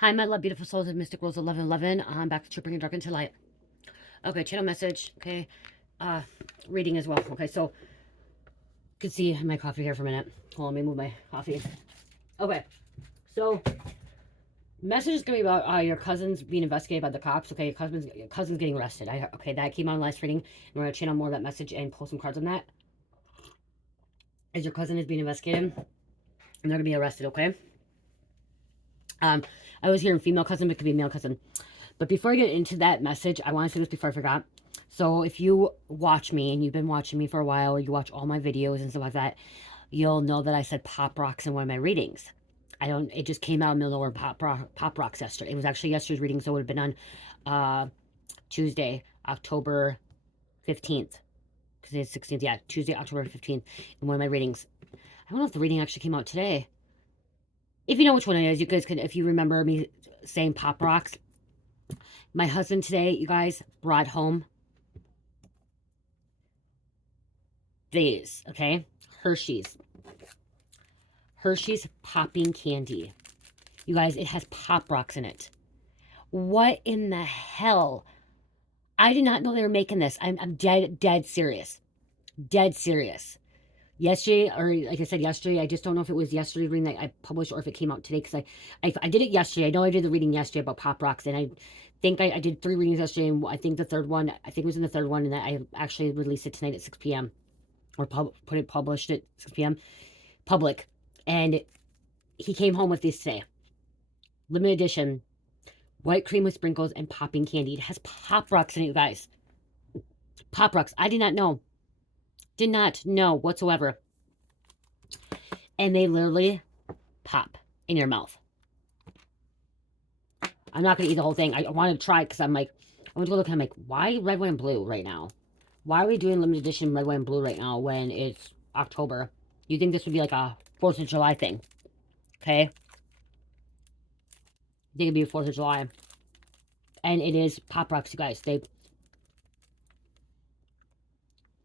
Hi, my love, beautiful souls of Mystic Rose 1111. I'm back to Tripping and Dark into Light. Okay, channel message. Okay, reading as well. Okay, so you can see my coffee here for a minute. Hold on, let me move my coffee. Okay, so message is gonna be about your cousin's being investigated by the cops. Okay, your cousin's getting arrested. Okay, that came out in last reading, and we're gonna channel more of that message and pull some cards on that. As your cousin is being investigated, and they're gonna be arrested. Okay. I was hearing female cousin, but it could be male cousin. But before I get into that message, I want to say this before I forgot. So if you watch me and you've been watching me for a while, or you watch all my videos and stuff like that, you'll know that I said pop rocks in one of my readings. It just came out in the middle of pop rocks yesterday. It was actually yesterday's reading, so it would have been on Tuesday, October 15th. Because it's 16th, yeah, Tuesday, October 15th, in one of my readings. I don't know if the reading actually came out today. If you know which one it is, you guys can, if you remember me saying pop rocks. My husband today, you guys, brought home these, okay? Hershey's popping candy. You guys, it has pop rocks in it. What in the hell? I did not know they were making this. I'm dead serious. Dead serious. Yesterday, or like I said yesterday, I just don't know if it was yesterday reading that I published or if it came out today, because I did it yesterday. I know I did the reading yesterday about pop rocks, and I think I did 3 readings yesterday, and I think the third one, I think it was in the third one, and I actually released it tonight at 6 p.m. or published it 6 p.m. public, and he came home with these today. Limited edition, white cream with sprinkles and popping candy. It has pop rocks in it, you guys. Pop rocks. I did not know. Did not know whatsoever. And they literally pop in your mouth. I'm not going to eat the whole thing. I wanted to try it because I'm like, I went to look and I'm like, why red, white, and blue right now? Why are we doing limited edition red, white, and blue right now when it's October? You think this would be like a 4th of July thing. Okay? You think it'd be a 4th of July. And it is pop rocks, you guys. They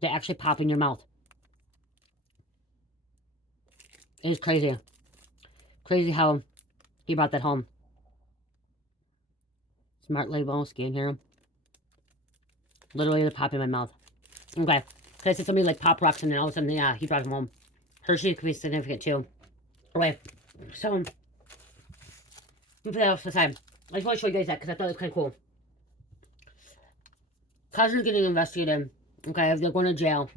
actually pop in your mouth. It is crazy. Crazy how he brought that home. Smart label, skin here. Literally the pop in my mouth. Okay. Because I said somebody like pop rocks and then all of a sudden, yeah, he brought them home. Hershey could be significant too. Okay. So, let me put that off to the side. I just want to show you guys that because I thought it was kind of cool. Cousin's getting investigated. Okay, they're going to jail.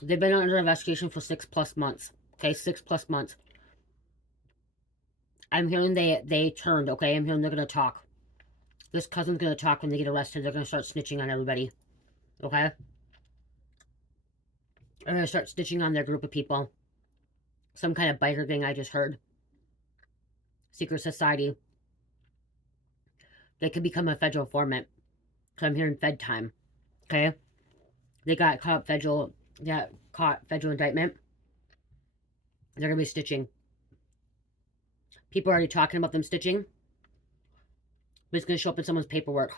They've been under investigation for 6+ months. Okay, 6+ months. I'm hearing they turned, okay? I'm hearing they're going to talk. This cousin's going to talk when they get arrested. They're going to start snitching on everybody. Okay? They're going to start snitching on their group of people. Some kind of biker thing I just heard. Secret society. They could become a federal informant. So I'm hearing Fed time. Okay? They got caught federal indictment. They're going to be stitching. People are already talking about them stitching. But it's going to show up in someone's paperwork.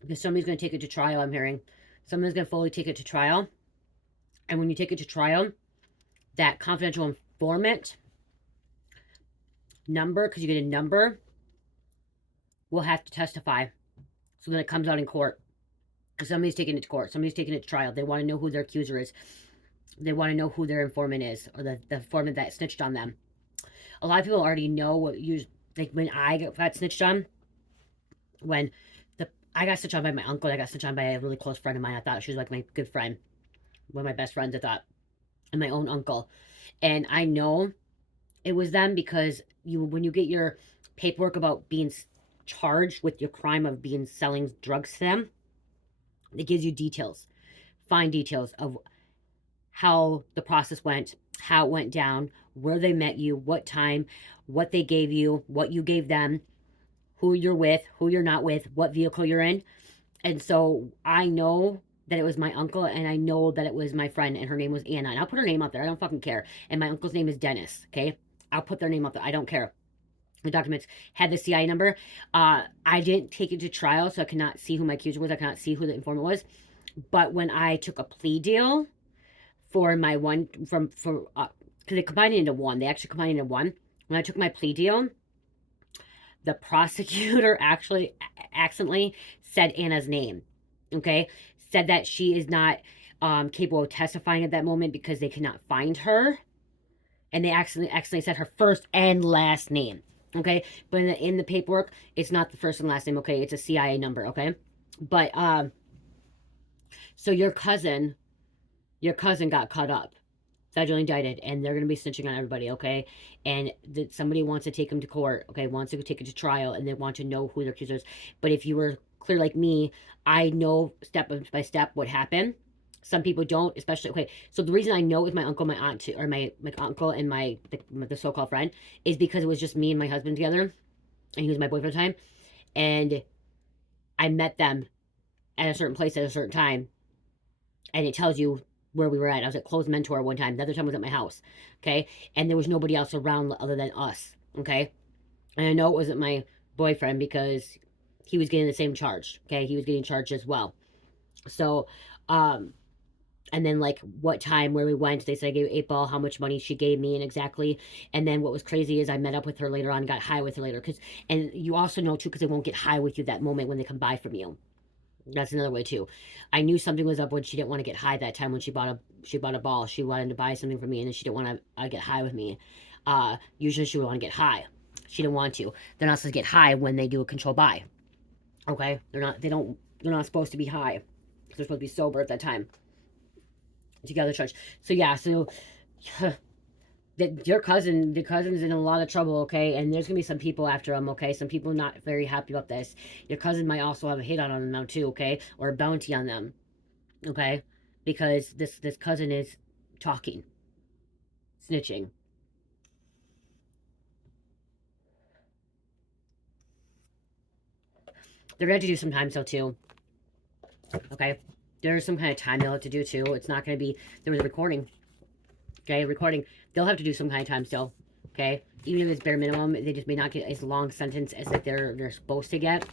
Because somebody's going to take it to trial, I'm hearing. Someone's going to fully take it to trial. And when you take it to trial, that confidential informant number, because you get a number, will have to testify. So then it comes out in court. Because somebody's taking it to court. Somebody's taking it to trial. They want to know who their accuser is. They want to know who their informant is. Or the informant that snitched on them. A lot of people already know what you... Like when I got snitched on, I got snitched on by my uncle. I got snitched on by a really close friend of mine. I thought she was like my good friend. One of my best friends, I thought. And my own uncle. And I know it was them because when you get your paperwork about being charged with your crime of selling drugs to them, it gives you details. Fine details of how the process went, how it went down, where they met you, what time, what they gave you, what you gave them, who you're with, who you're not with, what vehicle you're in. And so I know that it was my uncle, and I know that it was my friend, and her name was Anna. And I'll put her name out there. I don't fucking care. And my uncle's name is Dennis, okay? I'll put their name out there. I don't care. The documents had the CI number. I didn't take it to trial, so I cannot see who my accuser was. I cannot see who the informant was. But when I took a plea deal for my one, because they combined it into one. They actually combined it into one. When I took my plea deal, the prosecutor actually accidentally said Anna's name. Okay, said that she is not capable of testifying at that moment because they cannot find her, and they accidentally said her first and last name. Okay, but in the paperwork, it's not the first and last name. Okay, it's a CIA number. Okay, but so your cousin got caught up, federally indicted, and they're going to be snitching on everybody, okay? And somebody wants to take him to court, okay? Wants to take it to trial, and they want to know who their accusers. But if you were clear like me, I know step by step what happened. Some people don't, especially, okay. So the reason I know it was my uncle, my aunt, or my uncle and the so-called friend is because it was just me and my husband together, and he was my boyfriend at the time, and I met them at a certain place at a certain time, and it tells you where we were at. I was at Closed Mentor one time. The other time I was at my house. Okay. And there was nobody else around other than us. Okay. And I know it wasn't my boyfriend because he was getting the same charge. Okay. He was getting charged as well. So, and then like what time, where we went, they said I gave 8 Ball, how much money she gave me and exactly. And then what was crazy is I met up with her later on, got high with her later. And you also know too, because they won't get high with you that moment when they come by from you. That's another way too. I knew something was up when she didn't want to get high that time when she bought a ball. She wanted to buy something for me, and then she didn't want to get high with me. Usually she would want to get high. She didn't want to. They're not supposed to get high when they do a control buy. Okay, they're not supposed to be high. They're supposed to be sober at that time. Together church. So yeah, so your cousin's in a lot of trouble, okay? And there's gonna be some people after him, okay? Some people not very happy about this. Your cousin might also have a hit on them now too, okay? Or a bounty on them, okay? Because this cousin is talking, snitching. They're gonna have to do some time still too, okay? There's some kind of time they'll have to do too. It's not gonna be, there was a recording, okay? Recording. They'll have to do some kind of time still, okay? Even if it's bare minimum, they just may not get as long sentence as that they're supposed to get,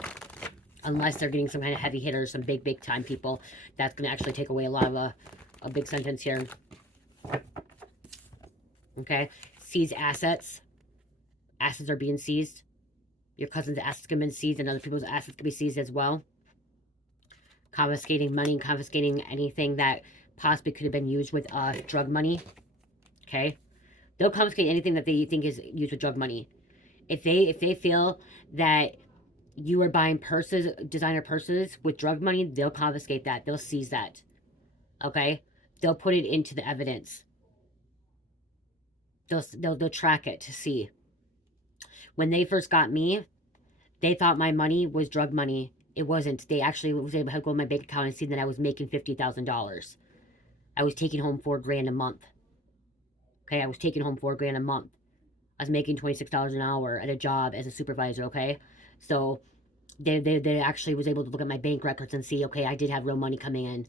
unless they're getting some kind of heavy hitters, some big time people. That's going to actually take away a lot of a big sentence here. Okay, seize assets. Assets are being seized. Your cousin's assets can be seized, and other people's assets can be seized as well. Confiscating money, confiscating anything that possibly could have been used with drug money. Okay, they'll confiscate anything that they think is used with drug money. If they feel that you are buying purses, designer purses with drug money, they'll confiscate that. They'll seize that. Okay, they'll put it into the evidence. They'll track it to see. When they first got me, they thought my money was drug money. It wasn't. They actually was able to go in my bank account and see that I was making $50,000. I was taking home $4,000 a month. Okay, I was taking home $4,000 a month. I was making $26 an hour at a job as a supervisor. Okay, so they actually was able to look at my bank records and see, okay, I did have real money coming in.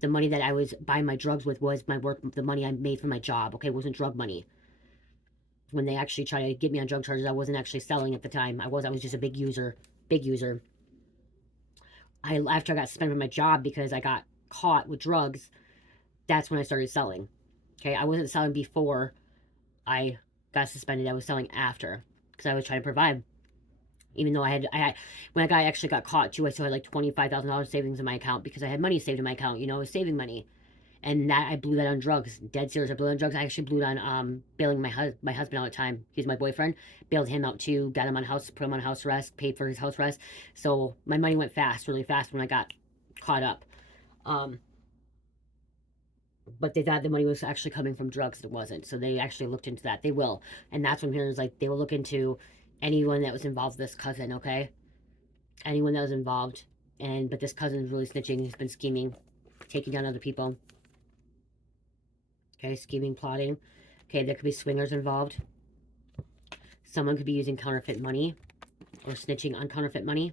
The money that I was buying my drugs with was my work, the money I made from my job. Okay, it wasn't drug money. When they actually tried to get me on drug charges, I wasn't actually selling at the time. I was just a big user. After I got suspended from my job because I got caught with drugs, that's when I started selling. Okay, I wasn't selling before I got suspended. I was selling after because I was trying to provide. Even though I had when I actually got caught too, I still had like $25,000 savings in my account because I had money saved in my account. I was saving money, and that I blew that on drugs. Dead serious, I blew it on drugs. I actually blew it on bailing my husband out at the time. He's my boyfriend. Bailed him out too. Got him on put him on house arrest. Paid for his house arrest. So my money went really fast when I got caught up. But they thought the money was actually coming from drugs. It wasn't. So they actually looked into that. They will, and that's when here's like they will look into anyone that was involved with this cousin, okay? Anyone that was involved. But this cousin is really snitching. He's been scheming, taking down other people. Okay, scheming, plotting. Okay, there could be swingers involved. Someone could be using counterfeit money or snitching on counterfeit money.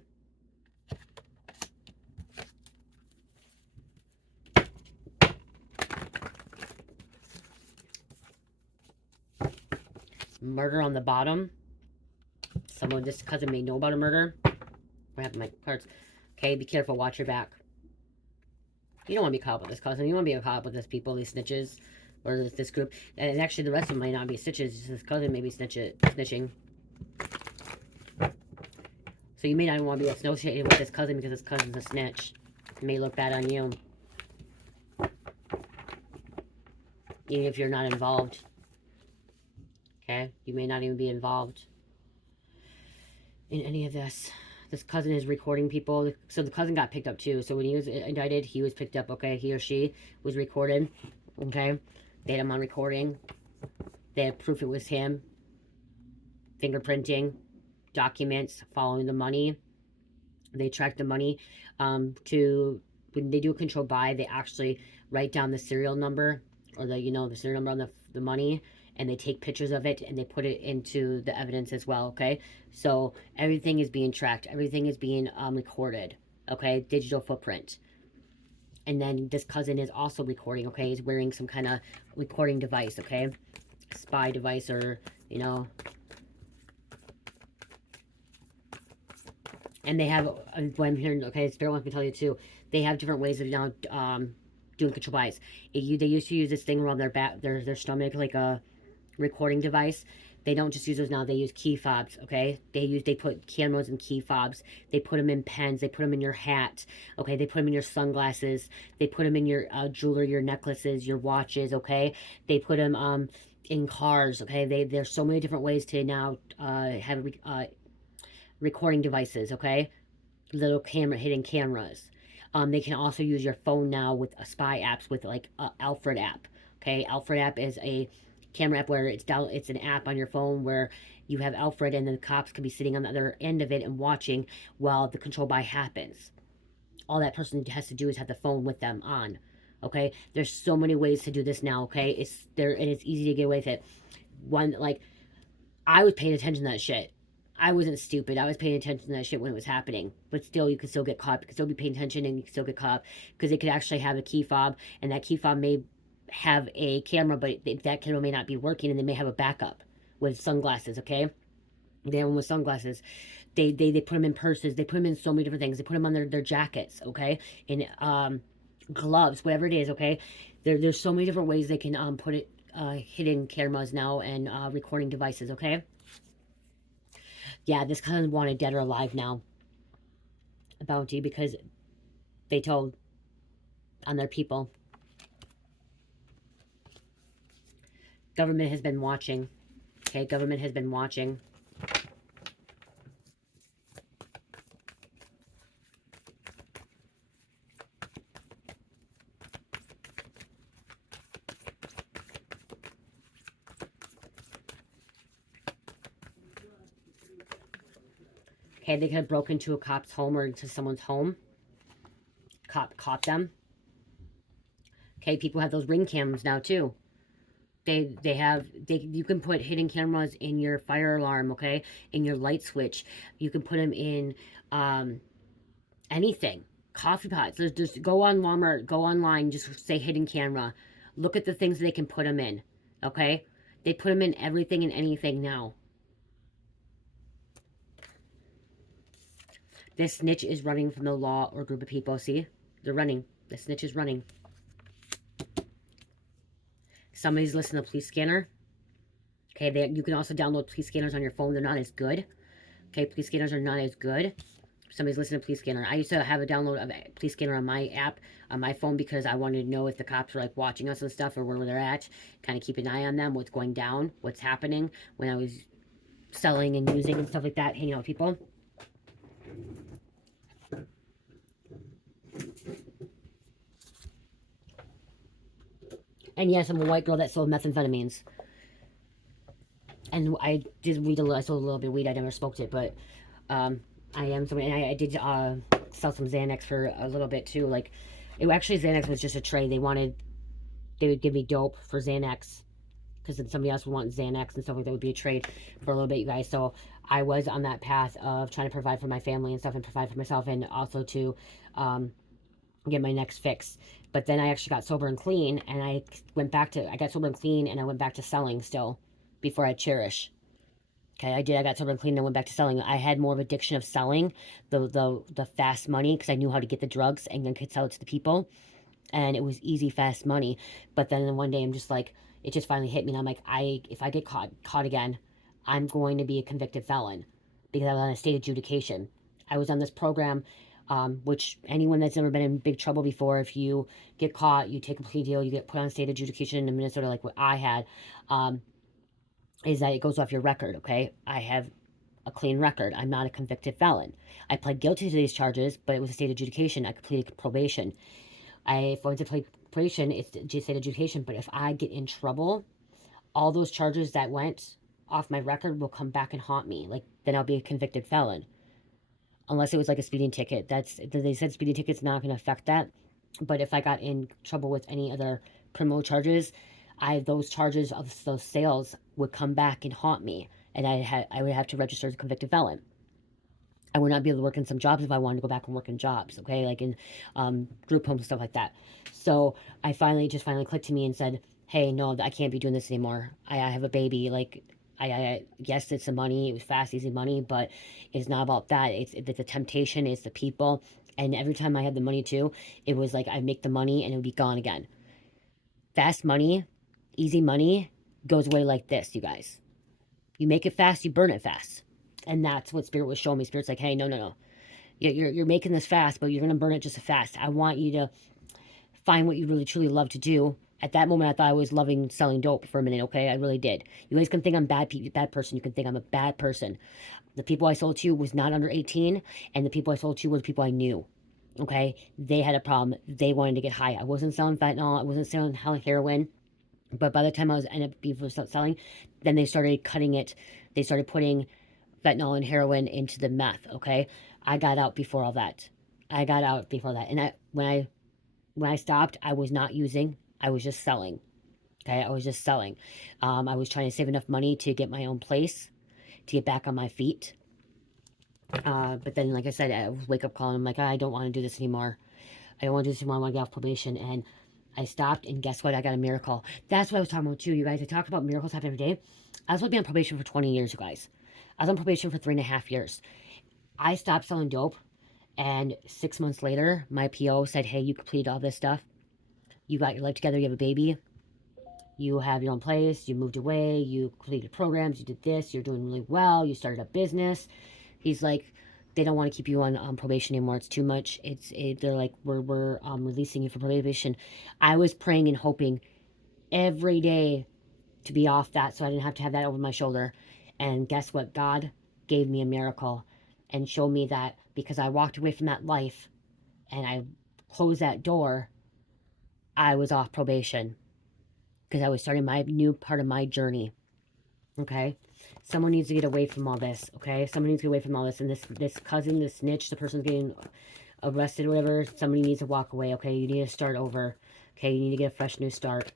Murder on the bottom. This cousin may know about a murder. I have my cards. Okay, be careful. Watch your back. You don't want to be caught up with this cousin. You want to be caught up with these people, these snitches, or this group. And actually, the rest of them might not be snitches. This cousin may be snitching. So you may not even want to be associated with this cousin because this cousin's a snitch. It may look bad on you, even if you're not involved. Okay? You may not even be involved in any of this. This cousin is recording people. So the cousin got picked up too. So when he was indicted, he was picked up, okay? He or she was recorded, okay? They had him on recording. They had proof it was him. Fingerprinting, documents, following the money. They track the money to, when they do a control buy, they actually write down the serial number or the, you know, the serial number on the money, and they take pictures of it and they put it into the evidence as well, okay? So everything is being tracked. Everything is being recorded, okay? Digital footprint. And then this cousin is also recording, okay? He's wearing some kind of recording device, okay? Spy device or, you know. And they have, what I'm hearing, okay, Spirit wants me to tell you too, they have different ways of now doing control buys. They used to use this thing around their back, their stomach, like a recording device. They don't just use those now, they use key fobs, okay? They put cameras and key fobs. They put them in pens, they put them in your hat, okay? They put them in your sunglasses, they put them in your jewelry, your necklaces, your watches, okay? They put them in cars, okay? There's so many different ways to now have recording devices, okay? Little hidden cameras. They can also use your phone now with spy apps with like Alfred app, okay? Alfred app is a camera app where it's an app on your phone where you have Alfred and the cops could be sitting on the other end of it and watching while the control buy happens. All that person has to do is have the phone with them on, okay? There's so many ways to do this now, okay? It's there and it's easy to get away with it. One, like, I was paying attention to that shit. I wasn't stupid. I was paying attention to that shit when it was happening. But still, you could still get caught. You could still be paying attention and you could still get caught. Because they could actually have a key fob. And that key fob may have a camera, but that camera may not be working. And they may have a backup with sunglasses, okay? They have them with sunglasses. They put them in purses. They put them in so many different things. They put them on their jackets, okay? In gloves, whatever it is, okay? There's so many different ways they can put it, hidden cameras now and recording devices, okay? Yeah, this cousin wanted dead or alive now. A bounty because they told on their people. Government has been watching. Okay, government has been watching. Okay, they could have broken into a cop's home or into someone's home. Cop caught them. Okay, people have those ring cameras now too. You can put hidden cameras in your fire alarm, okay? In your light switch. You can put them in anything. Coffee pots. Just go on Walmart, go online, just say hidden camera. Look at the things they can put them in, okay? They put them in everything and anything now. This snitch is running from the law or group of people. See? They're running. The snitch is running. Somebody's listening to police scanner. Okay, you can also download police scanners on your phone. They're not as good. Okay, police scanners are not as good. Somebody's listening to police scanner. I used to have a download of a police scanner on my app, on my phone, because I wanted to know if the cops were like watching us and stuff or where they're at. Kind of keep an eye on them, what's going down, what's happening when I was selling and using and stuff like that, hanging out with people. And yes, I'm a white girl that sold methamphetamines. And I did weed a little. I sold a little bit of weed. I never smoked it, but I am somebody. And I did sell some Xanax for a little bit too. Like, actually Xanax was just a trade. They would give me dope for Xanax, because then somebody else would want Xanax and stuff like that. Would be a trade for a little bit, you guys. So I was on that path of trying to provide for my family and stuff, and provide for myself, and also to get my next fix. But then I actually got sober and clean, and I got sober and clean, and I went back to selling still, before I cherish. Okay, I got sober and clean, and I went back to selling. I had more of addiction of selling, the fast money, because I knew how to get the drugs and then could sell it to the people, and it was easy, fast money. But then one day I'm just like, it just finally hit me, and I'm like, if I get caught again, I'm going to be a convicted felon, because I was on a state adjudication. I was on this program, which anyone that's never been in big trouble before, if you get caught, you take a plea deal, you get put on state adjudication in Minnesota, like what I had, um, is that it goes off your record, okay? I have a clean record. I'm not a convicted felon. I pled guilty to these charges, but it was a state adjudication. I completed probation. If I went to play probation, it's state adjudication. But if I get in trouble, all those charges that went off my record will come back and haunt me. Like, then I'll be a convicted felon. Unless it was like a speeding ticket. They said speeding ticket's not going to affect that. But if I got in trouble with any other criminal charges, those charges of those sales would come back and haunt me, and I would have to register as a convicted felon. I would not be able to work in some jobs if I wanted to go back and work in jobs, okay, like in group homes and stuff like that. So I finally clicked to me and said, "Hey, no, I can't be doing this anymore. I have a baby. Like, yes, it's the money. It was fast, easy money, but it's not about that. It's the temptation. It's the people." And every time I had the money too, it was like I'd make the money and it would be gone again. Fast money, easy money goes away like this, you guys. You make it fast, you burn it fast. And that's what Spirit was showing me. Spirit's like, hey, no, no, no. You're making this fast, but you're going to burn it just as fast. I want you to find what you really, truly love to do. At that moment, I thought I was loving selling dope for a minute, okay? I really did. You guys can think I'm bad person. You can think I'm a bad person. The people I sold to was not under 18, and the people I sold to were the people I knew. Okay, they had a problem. They wanted to get high. I wasn't selling fentanyl. I wasn't selling heroin. But by the time I was ended up being selling, then they started cutting it. They started putting fentanyl and heroin into the meth. Okay, I got out before all that. I got out before that, and when I stopped, I was not using. I was just selling. Okay, I was just selling. I was trying to save enough money to get my own place, to get back on my feet. But then, like I said, I wake up call and I'm like, I don't want to do this anymore. I don't want to do this anymore. I want to get off probation. And I stopped, and guess what? I got a miracle. That's what I was talking about too, you guys. I talked about miracles happening every day. I was supposed to be on probation for 20 years, you guys. I was on probation for 3.5 years. I stopped selling dope, and 6 months later, my PO said, hey, you completed all this stuff. You got your life together. You have a baby. You have your own place. You moved away. You completed programs. You did this. You're doing really well. You started a business. He's like, they don't want to keep you on probation anymore. It's too much. They're like, we're releasing you from probation. I was praying and hoping every day to be off that, so I didn't have to have that over my shoulder. And guess what? God gave me a miracle and showed me that because I walked away from that life and I closed that door, I was off probation because I was starting my new part of my journey. Okay, someone needs to get away from all this. Okay, someone needs to get away from all this. And this cousin, this snitch, the person's getting arrested or whatever, somebody needs to walk away. Okay, you need to start over. Okay, you need to get a fresh new start.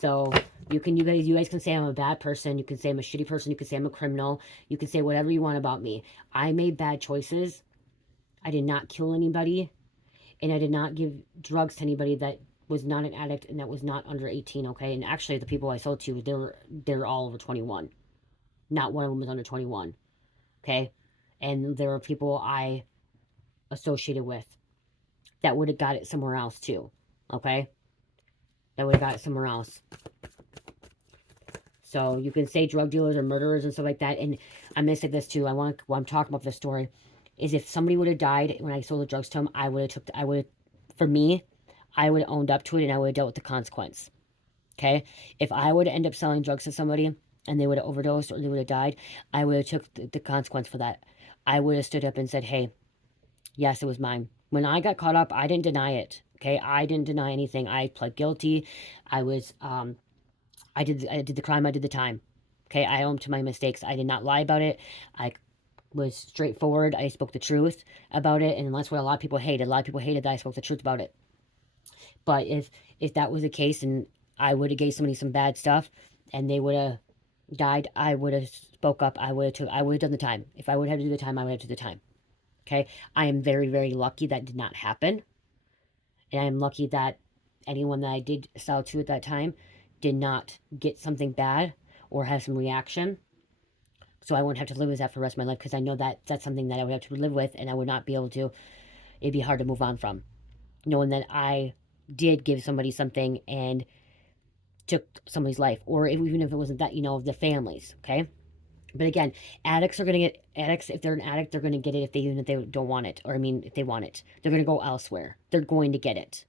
So you guys can say I'm a bad person. You can say I'm a shitty person. You can say I'm a criminal. You can say whatever you want about me. I made bad choices. I did not kill anybody, and I did not give drugs to anybody that was not an addict and that was not under 18. Okay, and actually the people I sold to, they're all over 21. Not one of them was under 21. Okay, and there were people I associated with that would have got it somewhere else too. Okay, that would have got it somewhere else. So you can say drug dealers or murderers and stuff like that. And I'm gonna say this too. While I'm talking about this story, is if somebody would have died when I sold the drugs to them, for me, I would have owned up to it and I would have dealt with the consequence. Okay, if I would have ended up selling drugs to somebody and they would have overdosed or they would have died, I would have took the consequence for that. I would have stood up and said, hey, yes, it was mine. When I got caught up, I didn't deny it. Okay, I didn't deny anything. I pled guilty. I was I did the crime. I did the time. Okay, I own to my mistakes. I did not lie about it. I was straightforward. I spoke the truth about it, and that's what a lot of people hated. A lot of people hated that I spoke the truth about it. But if that was the case, and I would have gave somebody some bad stuff, and they would have died, I would have spoke up. I would have done the time. If I would have to do the time, I would have to do the time. Okay, I am very, very lucky that did not happen, and I am lucky that anyone that I did sell to at that time did not get something bad or have some reaction. So I wouldn't have to live with that for the rest of my life because I know that that's something that I would have to live with and I would not be able to, it'd be hard to move on from. Knowing that I did give somebody something and took somebody's life, or even if it wasn't that, the families, okay? But again, addicts are going to get addicts. If they're an addict, they're going to get it if they even if they don't want it, or I mean, if they want it, they're going to go elsewhere. They're going to get it,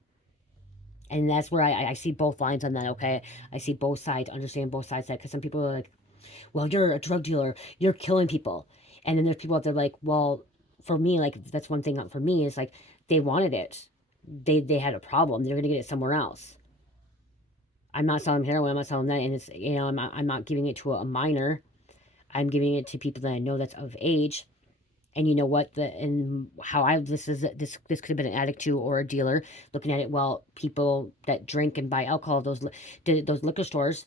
and that's where I see both lines on that. Okay, I see both sides, understand both sides. That because some people are like, well, you're a drug dealer, you're killing people, and then there's people out there like, well, for me, like that's one thing for me is like they wanted it, they had a problem, they're going to get it somewhere else. I'm not selling heroin, I'm not selling that, and it's I'm not giving it to a minor. I'm giving it to people that I know that's of age. And you know what? And how this could have been an addict too or a dealer looking at it. Well, people that drink and buy alcohol, those liquor stores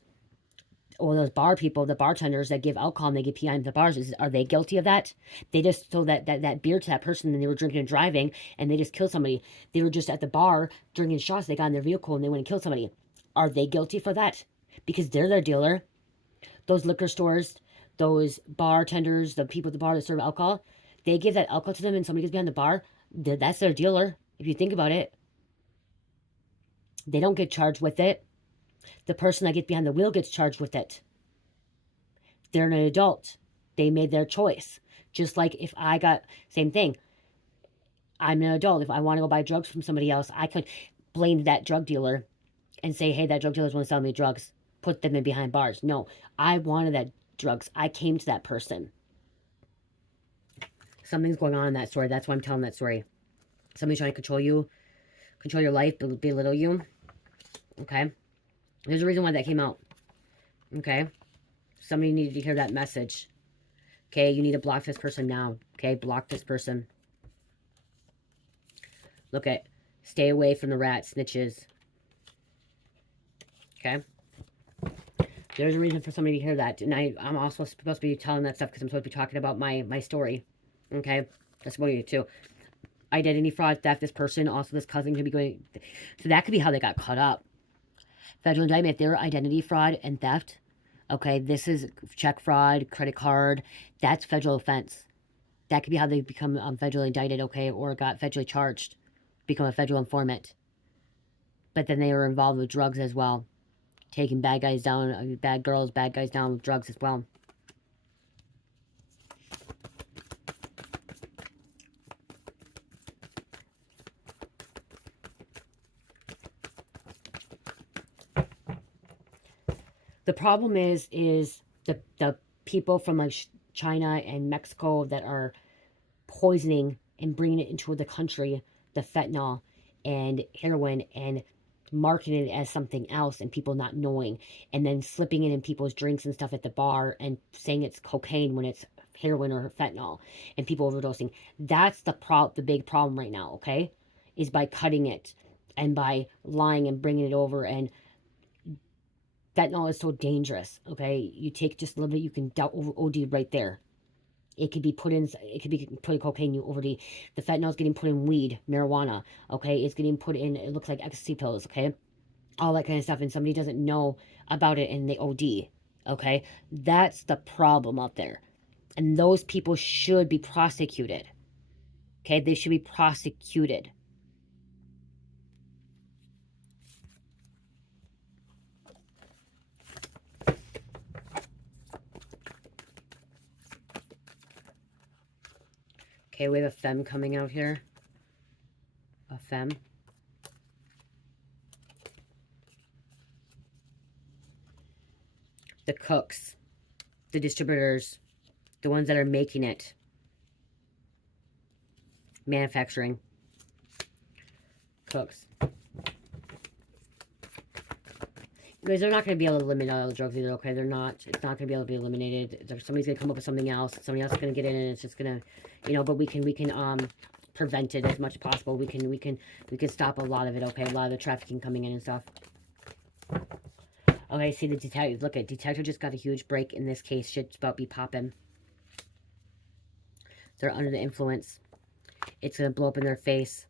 or those bar people, the bartenders that give alcohol and they get behind the bars, are they guilty of that? They just sold that beer to that person and they were drinking and driving and they just killed somebody. They were just at the bar drinking shots. They got in their vehicle and they went and killed somebody. Are they guilty for that? Because they're their dealer. Those liquor stores, those bartenders, the people at the bar that serve alcohol, they give that alcohol to them and somebody gets behind the bar, that's their dealer. If you think about it, they don't get charged with it. The person that gets behind the wheel gets charged with it. They're an adult. They made their choice. Just like if I got, same thing. I'm an adult. If I want to go buy drugs from somebody else, I could blame that drug dealer and say, hey, that drug dealer's want to sell me drugs. Put them in behind bars. No, I wanted that drugs. I came to that person. Something's going on in that story. That's why I'm telling that story. Somebody's trying to control you, control your life, belittle you. Okay? There's a reason why that came out. Okay? Somebody needed to hear that message. Okay? You need to block this person now. Okay? Block this person. Look at, stay away from the rat snitches. Okay? There's a reason for somebody to hear that. And I'm also supposed to be telling that stuff because I'm supposed to be talking about my story. Okay? That's what you do too. Identity fraud, theft, this person, also this cousin could be going. So that could be how they got caught up. Federal indictment, if they're identity fraud and theft, okay, this is check fraud, credit card, that's federal offense. That could be how they become federally indicted, okay, or got federally charged, become a federal informant. But then they were involved with drugs as well. Taking bad guys down, bad girls, bad guys down with drugs as well. The problem is the people from like China and Mexico that are poisoning and bringing it into the country, the fentanyl and heroin, and marketing it as something else and people not knowing, and then slipping it in people's drinks and stuff at the bar and saying it's cocaine when it's heroin or fentanyl, and people overdosing. That's the big problem right now, okay? Is by cutting it and by lying and bringing it over. And fentanyl is so dangerous, okay? You take just a little bit, you can OD right there. It could be put in cocaine, you OD. The fentanyl is getting put in weed, marijuana, okay? It's getting put in, it looks like ecstasy pills, okay? All that kind of stuff, and somebody doesn't know about it and they OD, okay? That's the problem out there. And those people should be prosecuted, okay? They should be prosecuted. Okay, we have a femme coming out here. A femme. The cooks, the distributors, the ones that are making it. Manufacturing. Cooks. Guys, they're not going to be able to eliminate all the drugs either, okay? They're not. It's not going to be able to be eliminated. Somebody's going to come up with something else. Somebody else is going to get in and it's just going to, but we can prevent it as much as possible. We can stop a lot of it, okay? A lot of the trafficking coming in and stuff. Okay, see the detective. Look at detective just got a huge break in this case. Shit's about to be popping. They're under the influence. It's going to blow up in their face.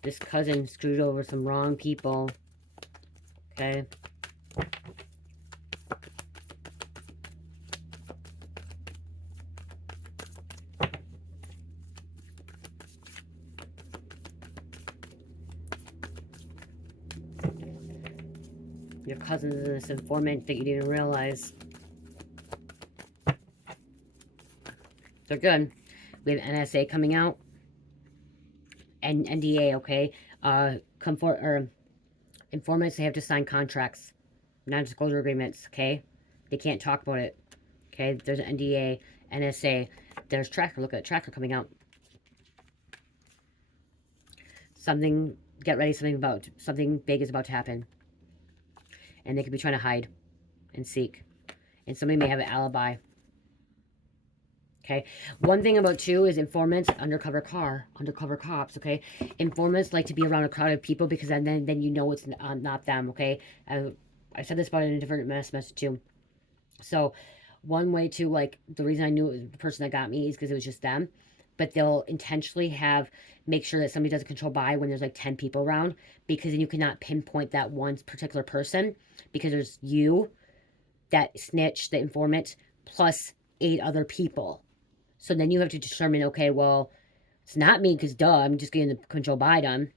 This cousin screwed over some wrong people. Okay. Your cousin is this informant that you didn't realize. They're good. We have NSA coming out. And NDA, okay? Informants, they have to sign contracts. Non-disclosure agreements, okay? They can't talk about it. Okay? There's an NDA, NSA. There's tracker. Look at tracker coming out. Something, get ready, something big is about to happen. And they could be trying to hide and seek. And somebody may have an alibi. Okay. One thing about too is informants, undercover cops. Okay. Informants like to be around a crowd of people because then you know it's not them. Okay. I said this about it in a different message too. So one way to, like, the reason I knew it was the person that got me is because it was just them. But they'll intentionally make sure that somebody doesn't control buy when there's like 10 people around, because then you cannot pinpoint that one particular person, because there's you, that snitch, the informant, plus 8 other people. So then you have to determine, okay, well, it's not me because duh, I'm just getting the control buy done,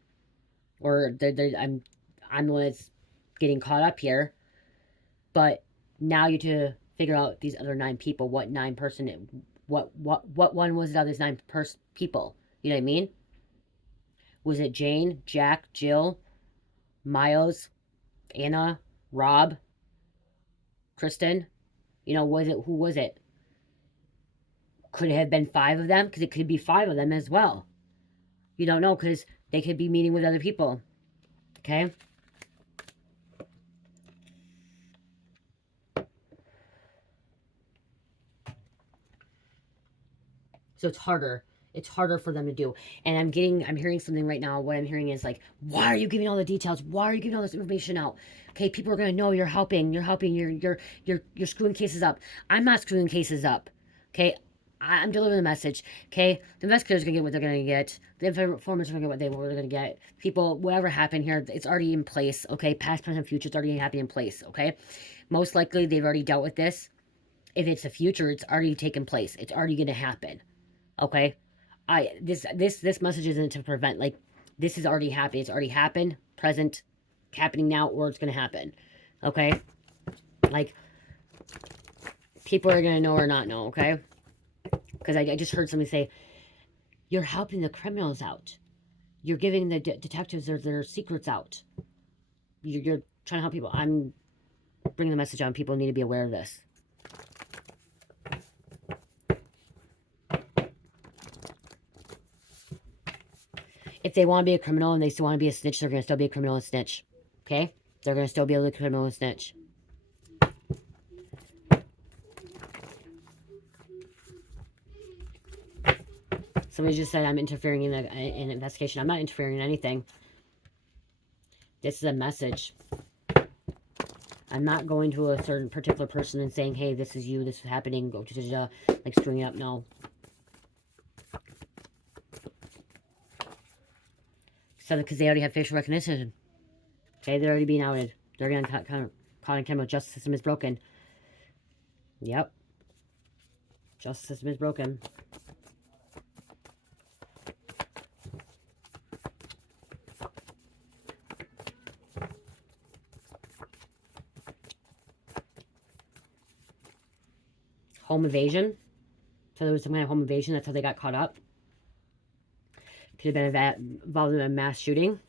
or I'm the one that's getting caught up here. But now you have to figure out these other 9 people, what 9 person, what one was the other's 9 people. You know what I mean? Was it Jane, Jack, Jill, Miles, Anna, Rob, Kristen? You know, who was it? Could it have been 5 of them? Because it could be 5 of them as well. You don't know, because they could be meeting with other people. Okay? So it's harder. It's harder for them to do. And I'm hearing something right now. What I'm hearing is like, why are you giving all the details? Why are you giving all this information out? Okay, people are gonna know you're helping. You're screwing cases up. I'm not screwing cases up. Okay, I'm delivering the message. Okay, the investigators are gonna get what they're gonna get. The informants are gonna get what they're gonna get. People, whatever happened here, it's already in place. Okay, past, present, future, it's already happening in place. Okay, most likely they've already dealt with this. If it's the future, it's already taken place. It's already gonna happen. Okay, this message isn't to prevent, like, this is already happening. It's already happened, present, happening now, or it's gonna happen. Okay, like, people are gonna know or not know. Okay, because I just heard somebody say, you're helping the criminals out, you're giving the detectives their secrets out, you're trying to help people. I'm bringing the message on. People need to be aware of this. If they want to be a criminal and they still want to be a snitch, they're going to still be a criminal and snitch. Okay? They're going to still be able to criminal and snitch. Somebody just said I'm interfering in an investigation. I'm not interfering in anything. This is a message. I'm not going to a certain particular person and saying, hey, this is you, this is happening, go to like screwing it up. No. So, because they already have facial recognition. Okay, they're already being outed. They're getting caught on camera. Justice system is broken. Yep. Justice system is broken. Home invasion. So there was some kind of home invasion. That's how they got caught up. Could have been involved in a mass shooting.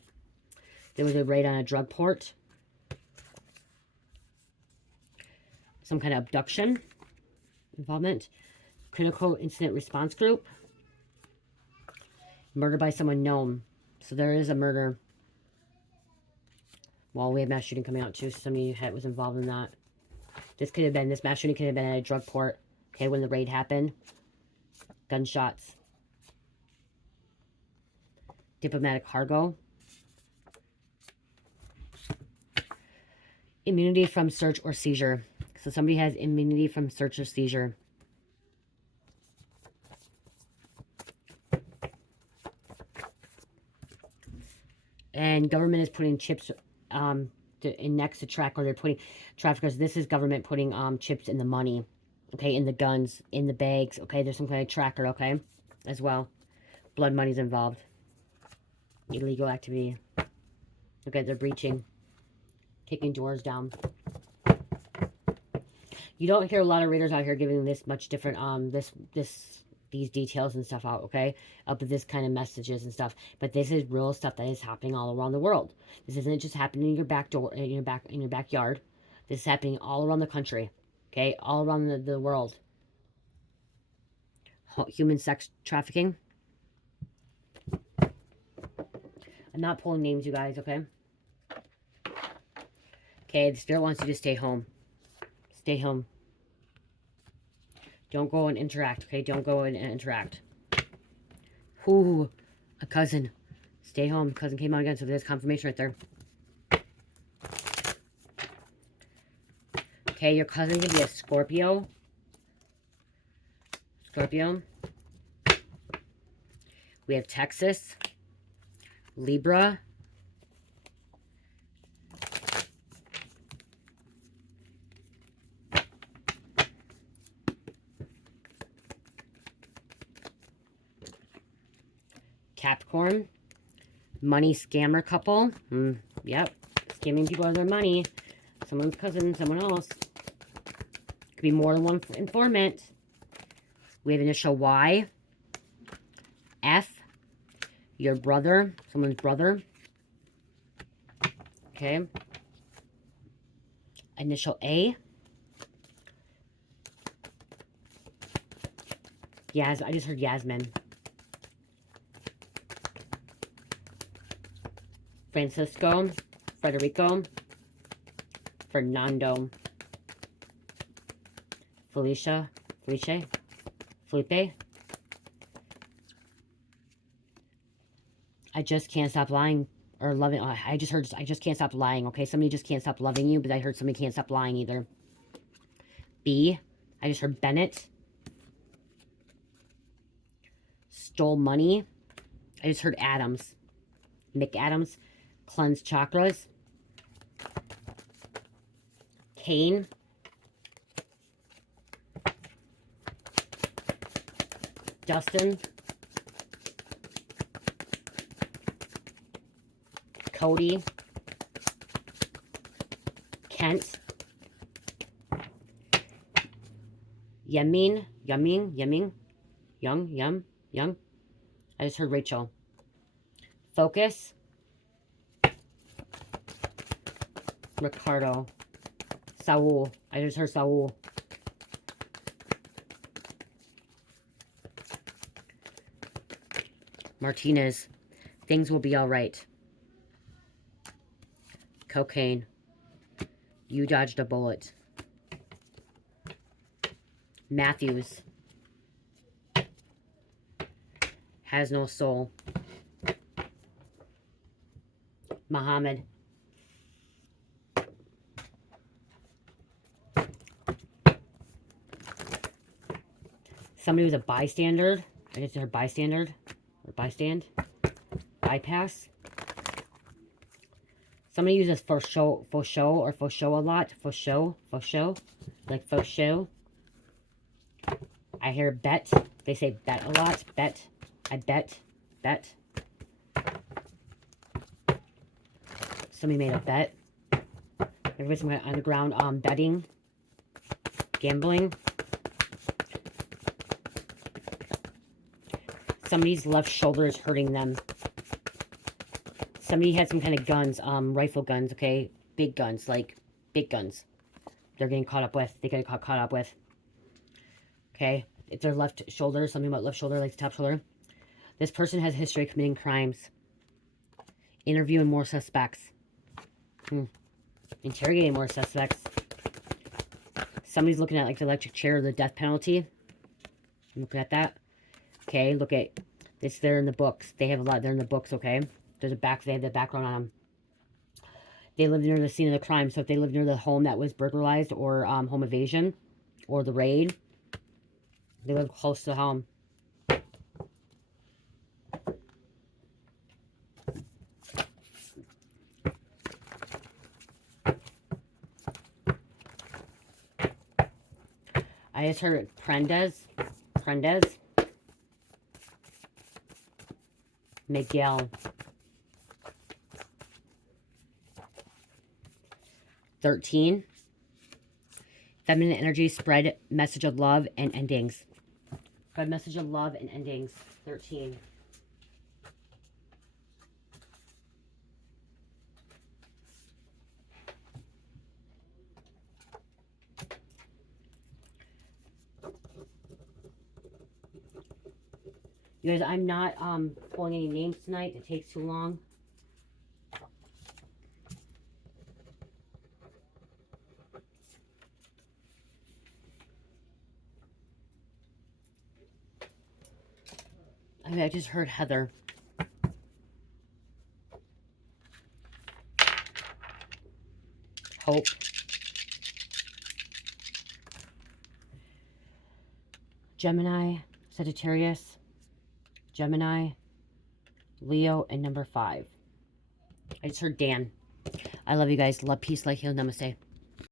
There was a raid on a drug port. Some kind of abduction involvement. Critical incident response group. Murder by someone known. So there is a murder. Well, we have mass shooting coming out too. So somebody was involved in that. This mass shooting could have been at a drug port. Okay, when the raid happened. Gunshots. Diplomatic cargo. Immunity from search or seizure. So somebody has immunity from search or seizure. And government is putting chips next to track, or they're putting traffickers. This is government putting chips in the money. Okay, in the guns, in the bags. Okay, there's some kind of tracker, okay, as well. Blood money's involved. Illegal activity. Okay, they're breaching. Kicking doors down. You don't hear a lot of readers out here giving this much different, these details and stuff out, okay? Up with this kind of messages and stuff. But this is real stuff that is happening all around the world. This isn't just happening in your back door, in your backyard. This is happening all around the country, okay? All around the world. Human sex trafficking. I'm not pulling names, you guys, okay? Okay, the spirit wants you to stay home. Stay home. Don't go and interact, okay? Don't go and interact. Ooh, a cousin. Stay home. Cousin came out again, so there's confirmation right there. Okay, your cousin can be a Scorpio. Scorpio. We have Texas. Libra. Capricorn. Money scammer couple. Yep. Scamming people out of their money. Someone's cousin, someone else. Could be more than one informant. We have initial Y. F. Your brother. Someone's brother. Okay. Initial A. I just heard Yasmin. Francisco, Federico, Fernando, Felipe. I just can't stop lying or loving. I just heard, I just can't stop lying, okay? Somebody just can't stop loving you, but I heard somebody can't stop lying either. B, I just heard Bennett. Stole money. I just heard Adams. Mick Adams. Cleanse chakras. Cain. Dustin. Cody. Kent. Young. I just heard Rachel. Focus. Ricardo. Saul. I just heard Saul. Martinez. Things will be all right. Cocaine. You dodged a bullet. Matthews. Has no soul. Muhammad. Somebody was a bystander. I guess they're bystander. Or bystand. Bypass. Somebody uses faux show a lot. Faux show. Like faux show. I hear bet. They say bet a lot. Bet. I bet. Bet. Somebody made a bet. Everybody's on the ground betting. Gambling. Somebody's left shoulder is hurting them. Somebody had some kind of guns, rifle guns, okay? Big guns, like big guns. They're getting caught up with. They get caught up with. Okay? It's their left shoulder, something about left shoulder, like the top shoulder. This person has a history of committing crimes. Interviewing more suspects. Interrogating more suspects. Somebody's looking at like the electric chair or the death penalty. Looking at that. Okay, look at this. They're in the books. They have a lot. They're in the books, okay? There's a back. They have the background on them. They live near the scene of the crime. So if they live near the home that was burglarized or home invasion or the raid, they live close to the home. I just heard Prendez. Miguel. 13. Feminine energy, spread message of love and endings. Spread message of love and endings. 13. You guys, I'm not pulling any names tonight. It takes too long. I mean, I just heard Heather. Hope. Gemini, Sagittarius, Gemini, Leo, and number 5. I just heard Dan. I love you guys. Love, peace, light, heal, namaste.